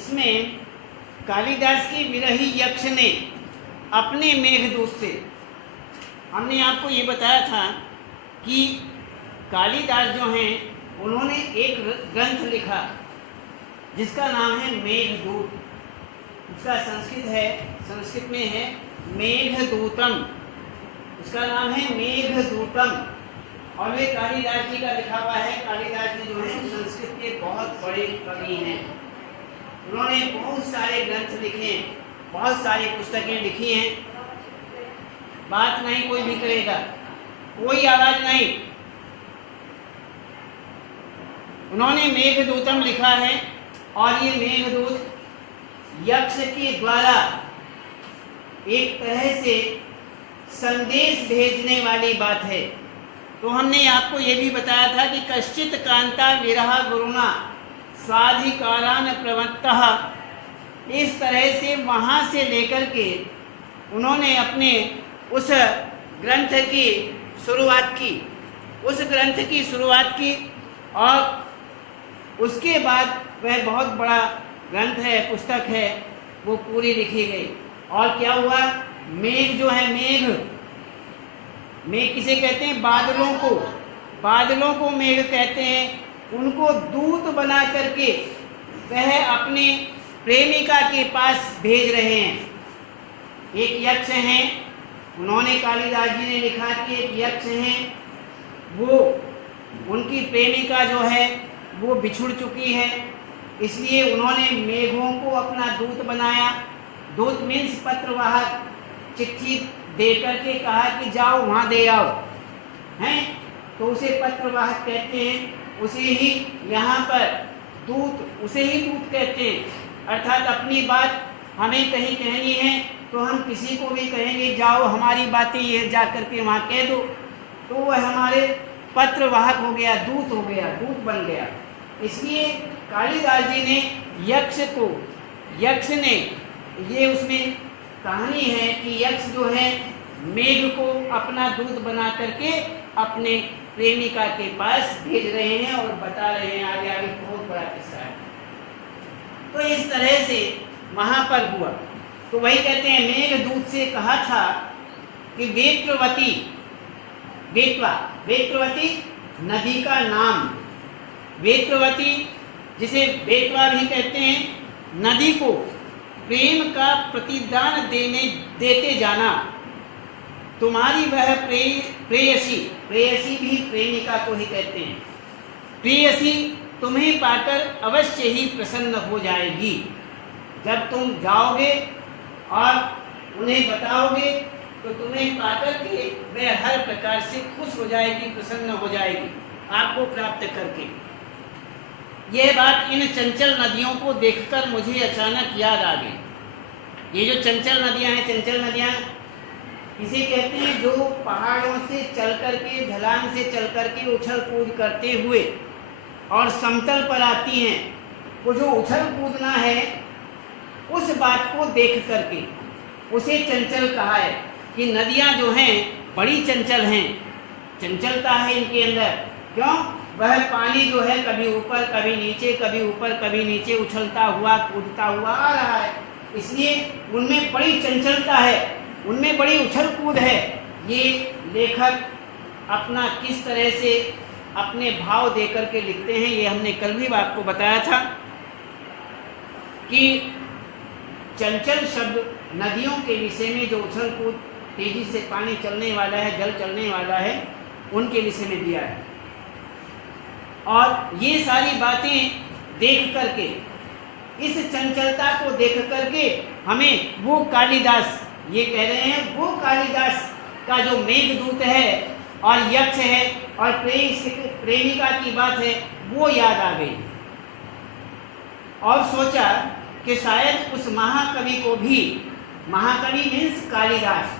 इसमें कालिदास की विरही यक्ष ने अपने मेघदूत से, हमने आपको ये बताया था कि कालिदास जो हैं उन्होंने एक ग्रंथ लिखा जिसका नाम है मेघदूत। उसका संस्कृत में है मेघदूतम, उसका नाम है मेघदूतम और वे कालिदास जी का लिखा हुआ है। कालिदास जी जो है संस्कृत के बहुत बड़े कवि हैं। उन्होंने बहुत सारे ग्रंथ लिखे, बहुत सारी पुस्तकें लिखी हैं। बात नहीं कोई भी करेगा, कोई आवाज नहीं। उन्होंने मेघदूतम लिखा है और ये मेघदूत यक्ष के द्वारा एक तरह से संदेश भेजने वाली बात है। तो हमने आपको ये भी बताया था कि कश्चित कांता विरह गुरुना स्वाधिकारान प्रवत्तः, इस तरह से वहाँ से लेकर के उन्होंने अपने उस ग्रंथ की शुरुआत की और उसके बाद वह बहुत बड़ा ग्रंथ है, पुस्तक है, वो पूरी लिखी गई। और क्या हुआ, मेघ जो है, मेघ किसे कहते हैं? बादलों को मेघ कहते हैं। उनको दूत बना करके वह अपने प्रेमिका के पास भेज रहे हैं। एक यक्ष हैं, उन्होंने कालिदास जी ने लिखा कि एक यक्ष हैं, वो उनकी प्रेमिका जो है वो बिछुड़ चुकी है, इसलिए उन्होंने मेघों को अपना दूत बनाया। दूत मीन्स पत्रवाहक, चिट्ठी दे करके कहा कि जाओ वहाँ दे आओ, हैं, तो उसे पत्रवाहक कहते हैं। उसे ही यहाँ पर उसे ही दूत कहते हैं। अर्थात अपनी बात हमें कहीं कहनी है तो हम किसी को भी कहेंगे जाओ हमारी बातें ये जा करके वहाँ कह दो, तो वह हमारे पत्रवाहक हो गया, दूत हो गया, दूत बन गया। इसलिए कालिदास जी ने यक्ष ने ये उसमें कहानी है कि यक्ष जो है मेघ को अपना दूत बना करके अपने प्रेमिका के पास भेज रहे हैं और बता रहे हैं आगे आगे बहुत बड़ा किस्सा है। तो इस तरह से वहाँ पर हुआ। तो वही कहते हैं मेघदूत से कहा था कि वेत्रवती नदी का नाम, वेत्रवती जिसे बेतवा भी कहते हैं, नदी को प्रेम का प्रतिदान देते जाना। तुम्हारी वह प्रेयसी भी प्रेमिका को ही कहते हैं, प्रेयसी तुम्हें पाकर अवश्य ही प्रसन्न हो जाएगी। जब तुम जाओगे और उन्हें बताओगे तो तुम्हें पाकर के वह हर प्रकार से खुश हो जाएगी, प्रसन्न हो जाएगी आपको प्राप्त करके। यह बात इन चंचल नदियों को देखकर मुझे अचानक याद आ गई। ये जो चंचल नदियां हैं, चंचल नदियां इसे कहते हैं जो पहाड़ों से चल करके, ढलान से चल करके उछल कूद करते हुए और समतल पर आती हैं। वो जो उछल कूदना है उस बात को देख करके उसे चंचल कहा है कि नदियां जो हैं बड़ी चंचल हैं, चंचलता है इनके अंदर। क्यों? वह पानी जो है कभी ऊपर कभी नीचे, कभी ऊपर कभी नीचे उछलता हुआ कूदता हुआ आ रहा है, इसलिए उनमें बड़ी चंचलता है, उनमें बड़ी उछल कूद है। ये लेखक अपना किस तरह से अपने भाव दे करके लिखते हैं, ये हमने कल भी आपको बताया था कि चंचल शब्द नदियों के विषय में, जो उछल कूद तेजी से पानी चलने वाला है, जल चलने वाला है, उनके विषय में दिया है। और ये सारी बातें देख करके, इस चंचलता को देख करके हमें वो कालिदास, ये कह रहे हैं वो कालिदास का जो मेघदूत है और यक्ष है और प्रेमिका की बात है वो याद आ गई। और सोचा कि शायद उस महाकवि को भी, महाकवि मीन्स कालिदास,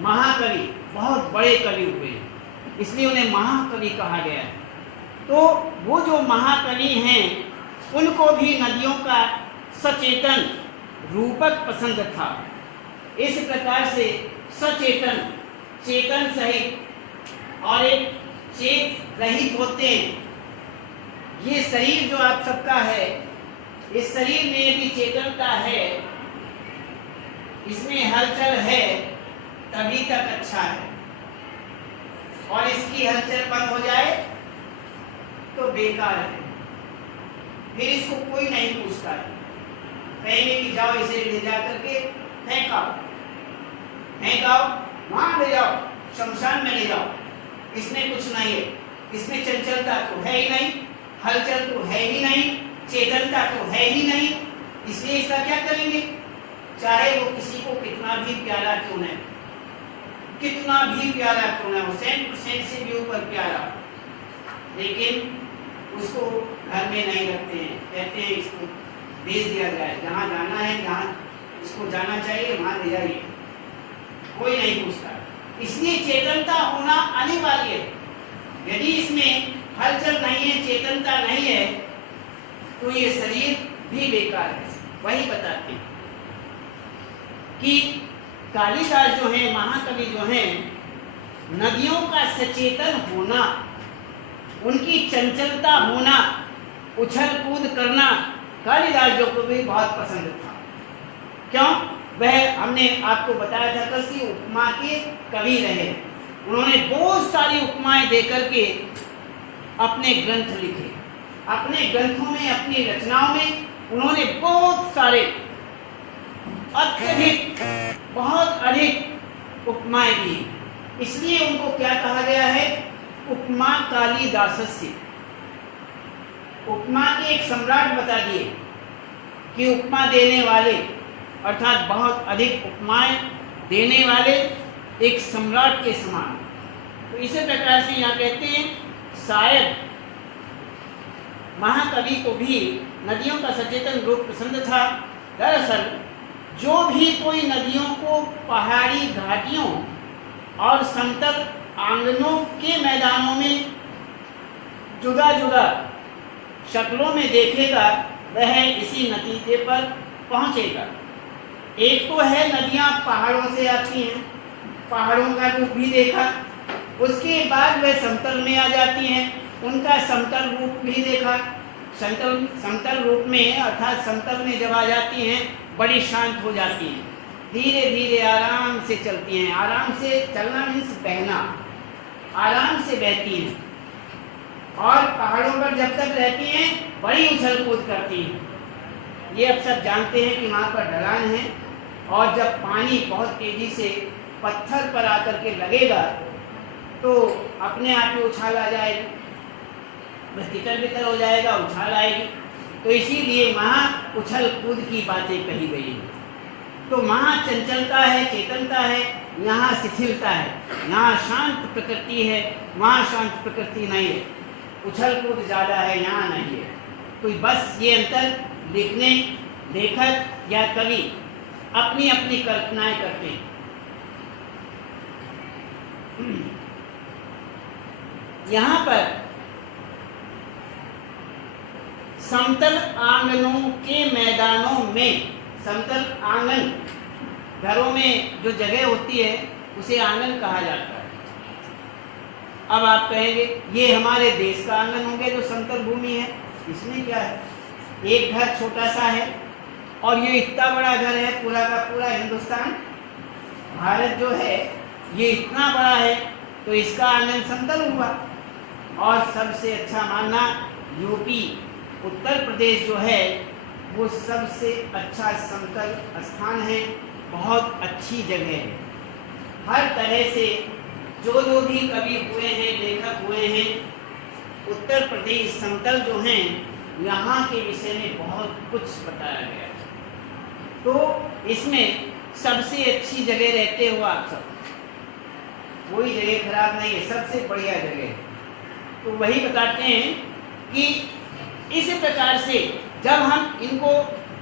महाकवि बहुत बड़े कवि हुए इसलिए उन्हें महाकवि कहा गया। तो वो जो महाकवि हैं उनको भी नदियों का सचेतन रूपक पसंद था। इस प्रकार से सचेतन, चेतन सहित और एक चेत रहित होते हैं। ये शरीर जो आप सबका है इस शरीर में यदि चेतनता है, इसमें हलचल है, तभी तक अच्छा है, और इसकी हलचल बंद हो जाए तो बेकार है। फिर इसको कोई नहीं पूछता है, कहेंगे कि जाओ इसे ले जा करके फेंकाओ, वहां ले जाओ, शमशान में ले जाओ, इसमें कुछ नहीं है, इसमें चंचलता तो है ही नहीं, हलचल तो है ही नहीं, चेतनता तो है ही नहीं, इसलिए इसका क्या करेंगे? चाहे वो किसी को कितना भी प्यारा क्यों न, कितना भी प्यारा क्यों न हो, 100% से भी ऊपर प्यारा, लेकिन उसको घर में नहीं रखते हैं, कहते हैं इसको भेज दिया जाए, जहाँ जाना है, जहाँ इसको जाना चाहिए वहाँ ले जाइए, कोई नहीं पूछता। इसलिए चेतनता होना अनिवार्य है। यदि इसमें हलचल नहीं है, चेतनता नहीं है, तो ये शरीर भी बेकार है। वही बताते हैं कि कालिदास जो है, महाकवि जो है, नदियों का सचेतन होना, उनकी चंचलता होना, उछल कूद करना कालिदास जो को भी बहुत पसंद था। क्यों? वह हमने आपको बताया था कल कि उपमा के कवि रहे, उन्होंने बहुत सारी उपमाएं देकर के अपने ग्रंथ लिखे, अपने ग्रंथों में, अपनी रचनाओं में उन्होंने बहुत सारे अत्यधिक, बहुत अधिक उपमाएं दी। इसलिए उनको क्या कहा गया है? उपमा कालिदासस्य। उपमा के एक सम्राट बता दिए कि उपमा देने वाले, अर्थात बहुत अधिक उपमाएं देने वाले एक सम्राट के समान। तो इसी प्रकार से यहाँ कहते हैं शायद महाकवि को भी नदियों का सचेतन रूप पसंद था। दरअसल जो भी कोई नदियों को पहाड़ी घाटियों और समतल आंगनों के मैदानों में जुदा जुदा शक्लों में देखेगा, वह इसी नतीजे पर पहुंचेगा। एक तो है नदियां पहाड़ों से आती हैं, पहाड़ों का रूप भी देखा, उसके बाद वह समतल में आ जाती हैं, उनका समतल रूप भी देखा। समतल रूप में अर्थात समतल में जब आ जाती हैं बड़ी शांत हो जाती हैं, धीरे धीरे आराम से चलती हैं। आराम से चलना मीन्स बहना, आराम से बहती हैं। और पहाड़ों पर जब तक रहती हैं बड़ी उछल कूद करती हैं। ये अब सब जानते हैं कि वहाँ पर ढलान है, और जब पानी बहुत तेजी से पत्थर पर आकर के लगेगा तो अपने आप ही उछाल आ जाएगी, बस तितर बितर हो जाएगा, उछाल आएगी। तो इसीलिए वहाँ उछल कूद की बातें कही गई हैं। तो वहाँ चंचलता है, चेतनता है, यहाँ शिथिलता है। यहाँ शांत प्रकृति है, वहाँ शांत प्रकृति नहीं है, उछल कूद ज़्यादा है, यहाँ नहीं है। तो बस ये अंतर लिखने, लेखक या कवि अपनी अपनी कल्पनाएं करते हैं। यहाँ पर समतल आंगनों के मैदानों में, समतल आंगन घरों में जो जगह होती है उसे आंगन कहा जाता है। अब आप कहेंगे ये हमारे देश का आंगन हो गया जो समतल भूमि है, इसमें क्या है? एक घर छोटा सा है और ये इतना बड़ा घर है, पूरा का पूरा हिंदुस्तान, भारत जो है ये इतना बड़ा है, तो इसका आंगन समतल हुआ। और सबसे अच्छा मानना यूपी, उत्तर प्रदेश जो है वो सबसे अच्छा समतल स्थान है, बहुत अच्छी जगह है। हर तरह से जो भी कवि हुए हैं, लेखक हुए हैं, उत्तर प्रदेश समतल जो हैं यहाँ के विषय में बहुत कुछ बताया गया है। तो इसमें सबसे अच्छी जगह रहते हो आप सब, कोई जगह खराब नहीं है, सबसे बढ़िया जगह है। तो वही बताते हैं कि इस प्रकार से जब हम इनको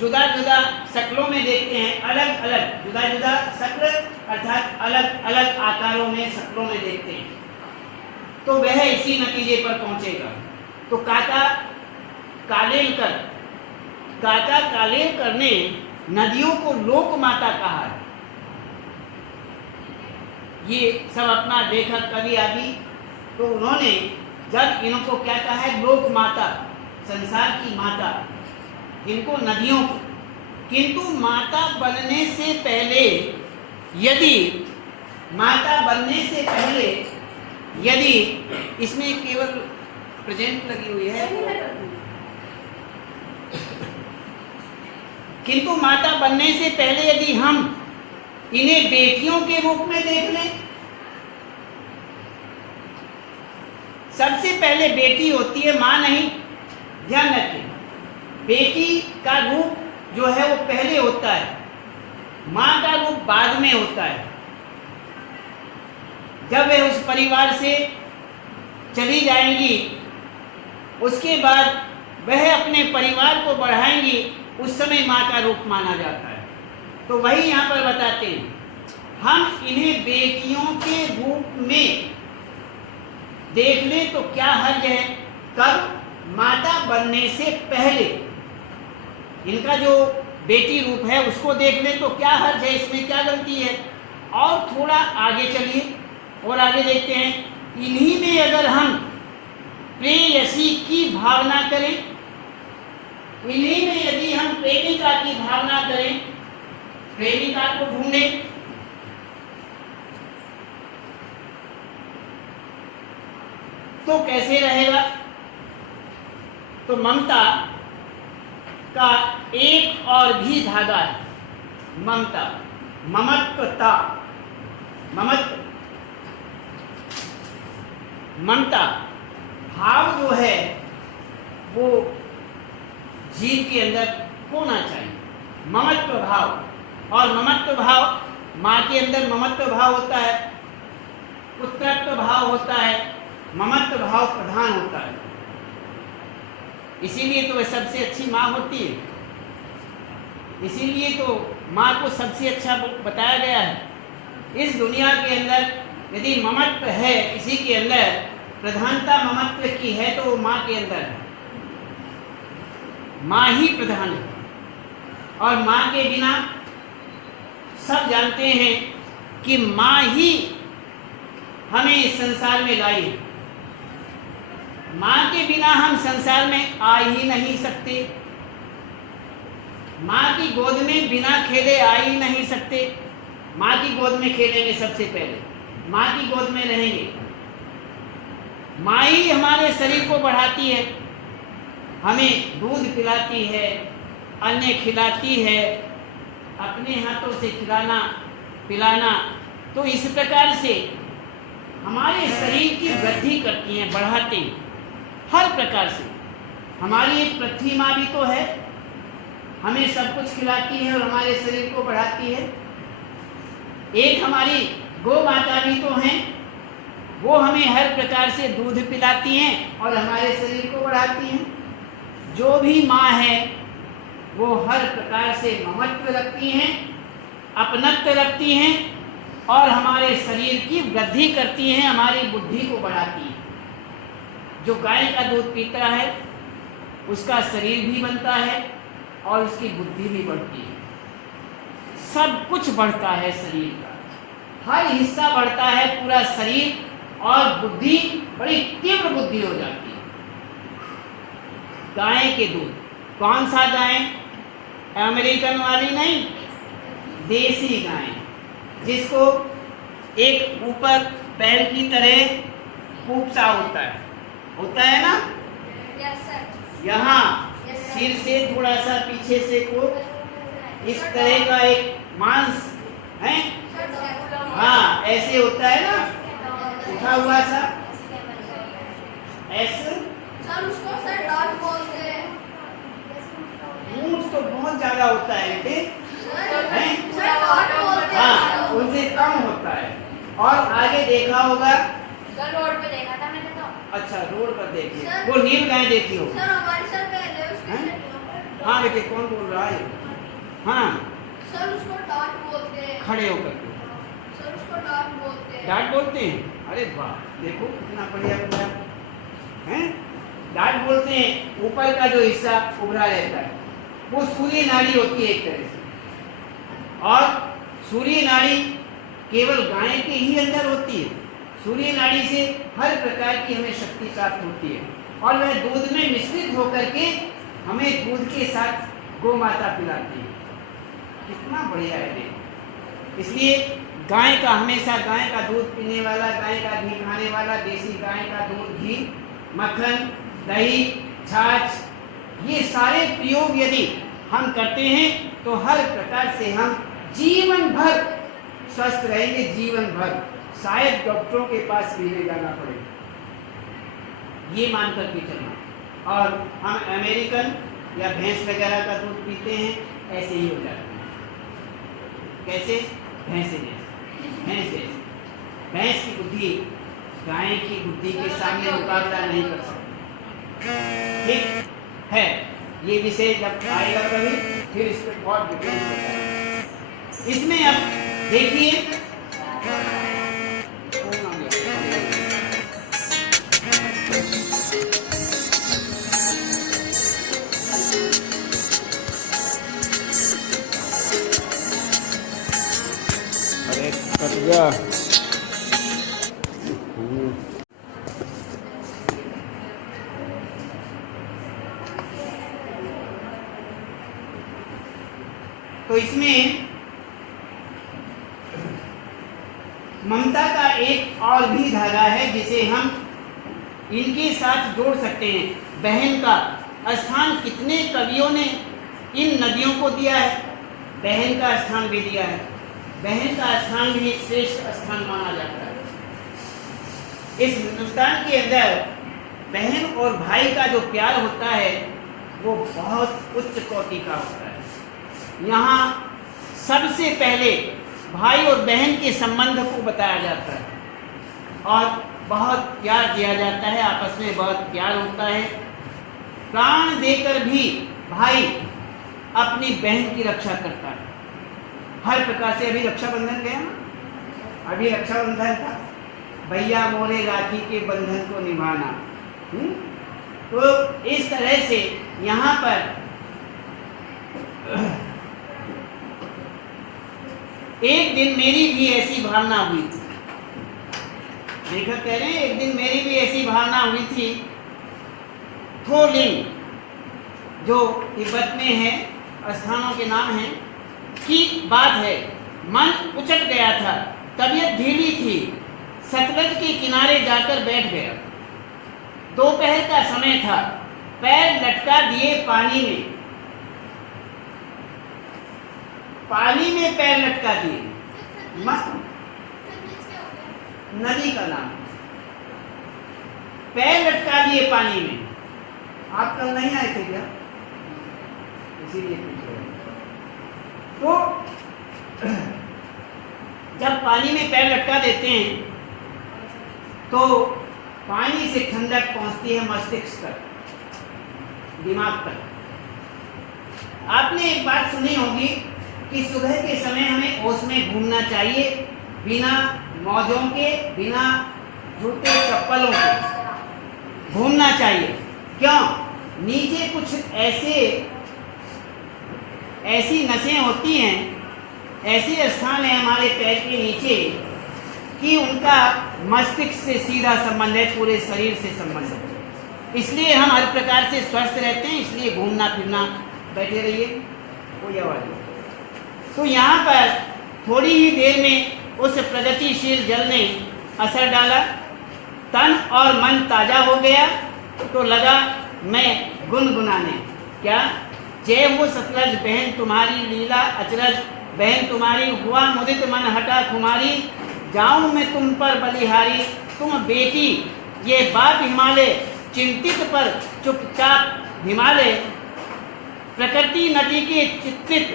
जुदा जुदा शक्लों में देखते हैं, अलग अलग जुदा जुदा शक्ल अर्थात अलग अलग आकारों में, शक्लों में देखते हैं, तो वह इसी नतीजे पर पहुंचेगा। तो काका कालेलकर ने नदियों को लोक माता कहा है। ये सब अपना लेखक कवि आदि, तो उन्होंने जब इनको क्या कहा है, लोक माता, संसार की माता, इनको नदियों को, किंतु माता बनने से पहले यदि इसमें केवल प्रेजेंट लगी हुई है, किंतु माता बनने से पहले यदि हम इन्हें बेटियों के रूप में देख लें, सबसे पहले बेटी होती है, मां नहीं। ध्यान रखें, बेटी का रूप जो है वो पहले होता है, मां का रूप बाद में होता है। जब वे उस परिवार से चली जाएंगी, उसके बाद वह अपने परिवार को बढ़ाएंगी, उस समय मां का रूप माना जाता है। तो वही यहाँ पर बताते हैं, हम इन्हें बेटियों के रूप में देख लें तो क्या हर्ज है? कब? माता बनने से पहले इनका जो बेटी रूप है उसको देख लें तो क्या हर्ज है, इसमें क्या गलती है? और थोड़ा आगे चलिए और आगे देखते हैं, इन्हीं में अगर हम प्रेयसी की भावना करें, इन्हीं में यदि हम प्रेमिका की भावना करें, प्रेमिका को ढूंढें, तो कैसे रहेगा? तो ममता का एक और भी धागा है, ममता, ममत्वता, ममता भाव जो है वो जीव के अंदर होना चाहिए, ममत्व भाव। और ममत्व भाव, माँ के अंदर ममत्व भाव होता है, पुत्रत्व भाव होता है, ममत्व भाव प्रधान होता है। इसीलिए तो वह सबसे अच्छी माँ होती है, इसीलिए तो माँ को सबसे अच्छा बताया गया है। इस दुनिया के अंदर यदि ममत्व है, इसी के अंदर प्रधानता ममत्व की है, तो वो माँ के अंदर है, माँ ही प्रधान है। और माँ के बिना सब जानते हैं कि माँ ही हमें इस संसार में लाई है, माँ के बिना हम संसार में आ ही नहीं सकते, माँ की गोद में बिना खेले आ ही नहीं सकते। माँ की गोद में खेलेंगे, सबसे पहले माँ की गोद में रहेंगे, माँ ही हमारे शरीर को बढ़ाती है, हमें दूध पिलाती है, अन्न खिलाती है, अपने हाथों से खिलाना पिलाना। तो इस प्रकार से हमारे शरीर की वृद्धि करती हैं, बढ़ाते हैं हर प्रकार से। हमारी एक पृथ्वी माँ भी तो है, हमें सब कुछ खिलाती है और हमारे शरीर को बढ़ाती है। एक हमारी गौ माता भी तो हैं, वो हमें हर प्रकार से दूध पिलाती हैं और हमारे शरीर को बढ़ाती हैं। जो भी माँ है वो हर प्रकार से ममत्व रखती हैं, अपनत्व रखती हैं और हमारे शरीर की वृद्धि करती हैं, हमारी बुद्धि को बढ़ाती हैं। जो गाय का दूध पीता है उसका शरीर भी बनता है और उसकी बुद्धि भी बढ़ती है, सब कुछ बढ़ता है, शरीर का हर हिस्सा बढ़ता है, पूरा शरीर और बुद्धि बड़ी तीव्र बुद्धि हो जाती है। गाय के दूध, कौन सा गाय? अमेरिकन वाली नहीं, देसी गाय, जिसको एक ऊपर पैर की तरह पूपसा होता है ना, यहाँ सिर से थोड़ा सा पीछे से को इस तरह का एक मांस है, हाँ ऐसे होता है ना, उठा हुआ सा ऐसे। सर उसको सर डॉट बोलते हैं। ऊंट तो बहुत ज्यादा होता है, सर डॉट बोलते हैं। हाँ उनसे कम होता है। और आगे देखा होगा, सर रोड पे देखा था मैंने तो। अच्छा रोड पर देखी, सर- वो नील गाय देखी हो? सर हमारे सर पहले उसके हैं? सर- हाँ देखिए कौन बोल रहा है? हाँ सर उसको डॉट बोलते हैं। खड़े होकर के सर उसको डॉट बोलते हैं। डांट बोलते हैं। अरे वाह, देखो कितना बढ़िया बताया हैं। डांट बोलते हैं, ऊपर का जो हिस्सा उभरा रहता है वो सूर्य नाड़ी होती है एक तरह से, और सूर्य नाड़ी केवल गाय के ही अंदर होती है। सूर्य नाड़ी से हर प्रकार की हमें शक्ति प्राप्त होती है और वह दूध में मिश्रित होकर के हमें दूध के साथ गौ माता पिलाती है। कितना बढ़िया है देखो। इसलिए गाय का हमेशा, गाय का दूध पीने वाला, गाय का घी खाने वाला, देसी गाय का दूध, घी, मक्खन, दही, छाछ, ये सारे प्रयोग यदि हम करते हैं तो हर प्रकार से हम जीवन भर स्वस्थ रहेंगे, जीवन भर। शायद डॉक्टरों के पास भी नहीं जाना पड़ेगा, ये मान करके चलना। और हम अमेरिकन या भैंस वगैरह का दूध पीते हैं, ऐसे ही हो जाता है। कैसे? भैंस जैसे, भैंस जैसे। भैंस की बुद्धि गाय की बुद्धि के सामने मुकाबला नहीं कर सकती। ठीक है, ये विषय जब आएगा कभी फिर इस पर बहुत डिटेल बताएंगे। इसमें अब देखिए, अरे कट गया। तो इसमें ममता का एक और भी धागा है जिसे हम इनके साथ जोड़ सकते हैं। बहन का स्थान कितने कवियों ने इन नदियों को दिया है, बहन का स्थान भी दिया है। बहन का स्थान भी एक श्रेष्ठ स्थान माना जाता है। इस हिंदुस्तान के अंदर बहन और भाई का जो प्यार होता है वो बहुत उच्च कोटि का होता है। यहाँ सबसे पहले भाई और बहन के संबंध को बताया जाता है और बहुत प्यार दिया जाता है, आपस में बहुत प्यार होता है। प्राण देकर भी भाई अपनी बहन की रक्षा करता है हर प्रकार से। अभी रक्षाबंधन गया ना, अभी रक्षाबंधन था, भैया मोरे राखी के बंधन को निभाना। तो इस तरह से यहाँ पर एक दिन मेरी भी ऐसी भावना हुई थी। लेखक कह रहे हैं एक दिन मेरी भी ऐसी भावना हुई थी। थोलिंग जो तिब्बत में है, स्थानों के नाम हैं, की बात है। मन उचट गया था, तबीयत ढीली थी, सतलज के किनारे जाकर बैठ गया। दोपहर का समय था, पैर लटका दिए पानी में, पानी में पैर लटका दिए। मस्त नदी का नाम, पैर लटका दिए पानी में। आप कल नहीं आए थे क्या? इसीलिए पूछ रहे हैं। तो जब पानी में पैर लटका देते हैं तो पानी से ठंडक पहुंचती है मस्तिष्क तक, दिमाग तक। आपने एक बात सुनी होगी कि सुबह के समय हमें ओस में घूमना चाहिए, बिना मौजों के, बिना जूते चप्पलों के घूमना चाहिए। क्यों? नीचे कुछ ऐसी नसें होती हैं, ऐसे स्थान है हमारे पैर के नीचे कि उनका मस्तिष्क से सीधा संबंध है, पूरे शरीर से संबंध है। इसलिए हम हर प्रकार से स्वस्थ रहते हैं, इसलिए घूमना फिरना। बैठे रहिए, कोई आवाज नहीं। तो यहाँ पर थोड़ी ही देर में उस प्रगतिशील जल ने असर डाला, तन और मन ताजा हो गया। तो लगा मैं गुनगुनाने, क्या? जय हो सतलज बहन तुम्हारी लीला अचरज, बहन तुम्हारी हुआ मुदित मन हटा खुमारी, जाऊं मैं तुम पर बलिहारी, तुम बेटी ये बात हिमालय, चिंतित पर चुपचाप हिमालय, प्रकृति नटी के चित्रित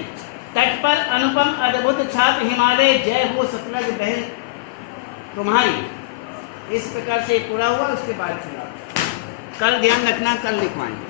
तट पर अनुपम अद्भुत छाप हिमालय, जय हो सतलज बहन तुम्हारी। इस प्रकार से पूरा हुआ। उसके बाद चला, कल ध्यान रखना, कल लिखवाएंगे।